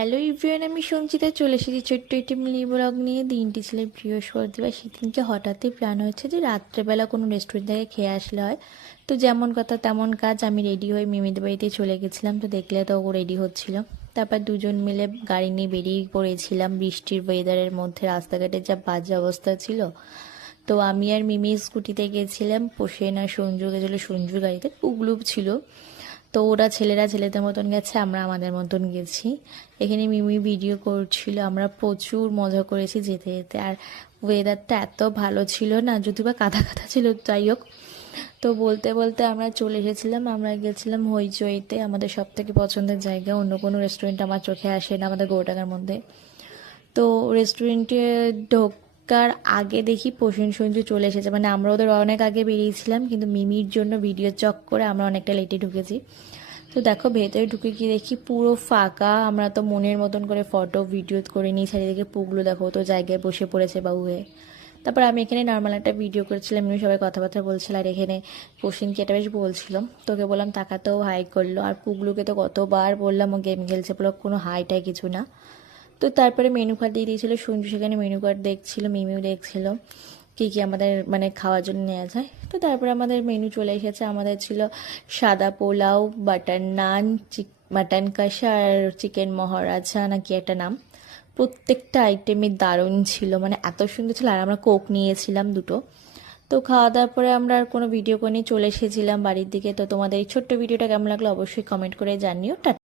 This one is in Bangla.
হ্যালো এভরিওয়ান, আমি সঞ্চিতা চলে এসেছি ছোট্ট একটি মিনি ব্লগ নিয়ে। দিনটি ছিল বৃহস্পতিবার। সেদিনকে হঠাৎই প্ল্যান হয়েছে যে রাত্রেবেলা কোনো রেস্টুরেন্ট থেকে খেয়ে আসলে হয়। তো যেমন কথা তেমন কাজ, আমি রেডি হয়ে মিমিদের বাড়িতে চলে গেছিলাম। তো দেখলে তো ও রেডি হচ্ছিল। তারপর দুজন মিলে গাড়ি নিয়ে বেরিয়ে পড়েছিলাম। বৃষ্টির ওয়েদারের মধ্যে রাস্তাঘাটের যা বাজে অবস্থা ছিল। তো আমি আর মিমি স্কুটিতে গেছিলাম, পোষেন আর সঞ্জু গেছিলো সঞ্জুর গাড়িতে, পুগলু ছিল। তো ওরা ছেলেরা ছেলেদের মতন গেছে, আমরা আমাদের মতন গেছি। এখানে মিমি ভিডিও করছিল। আমরা প্রচুর মজা করেছি যেতে যেতে। আর ওয়েদারটা এত ভালো ছিল না, যদি বা কাদা কাদা ছিল, যাই হোক। তো বলতে বলতে আমরা চলে এসেছিলাম। আমরা গেছিলাম হইচইতে, আমাদের সব থেকে পছন্দের জায়গা। অন্য কোনো রেস্টুরেন্ট আমার চোখে আসে না আমাদের গৌটাকার মধ্যে। তো রেস্টুরেন্টে ঢোকার আগে দেখি পোষণ সঞ্জু চলে এসেছে। মানে আমরা ওদের অনেক আগে বেরিয়েছিলাম, কিন্তু মিমির জন্য ভিডিও চক করে আমরা অনেকটা লেটে ঢুকেছি। তো দেখো ভেতরে ঢুকে কি দেখি, পুরো ফাঁকা। আমরা তো মনের মতন করে ফটো ভিডিও করে নিই। চারিদিকে পুগলো দেখো তো জায়গায় বসে পড়েছে বাবু হয়ে। তারপর আমি এখানে নর্মাল একটা ভিডিও করছিলাম, এমনি সবাই কথাবার্তা বলছিল। আর এখানে পোষণকে এটা বেশ বলছিল, তোকে বললাম তাকাতেও হাই করলো। আর পুগলুকে তো কতবার বললাম ও গেম খেলছে, বলো কোনো হাইটাই কিছু না। তো তারপরে মেনু কার্ড দিয়ে দিয়েছিল সঞ্জু, সেখানে মেনু কার্ড দেখছিল, মিমিও দেখছিল কী কী আমাদের মানে খাওয়ার জন্য নেওয়া যায়। তো তারপরে আমাদের মেনু চলে এসেছে। আমাদের ছিল সাদা পোলাও, বাটার নান, মাটন কষা আর চিকেন মহারাজা নাকি একটা নাম। প্রত্যেকটা আইটেমই দারুণ ছিল, মানে এত সুন্দর ছিল। আর আমরা কোক নিয়েছিলাম দুটো। তো খাওয়া দাওয়ার পরে আমরা আর কোনো ভিডিও করে নিয়ে চলে এসেছিলাম বাড়ির দিকে। তো তোমাদের এই ছোট্ট ভিডিওটা কেমন লাগলো অবশ্যই কমেন্ট করে জানিও।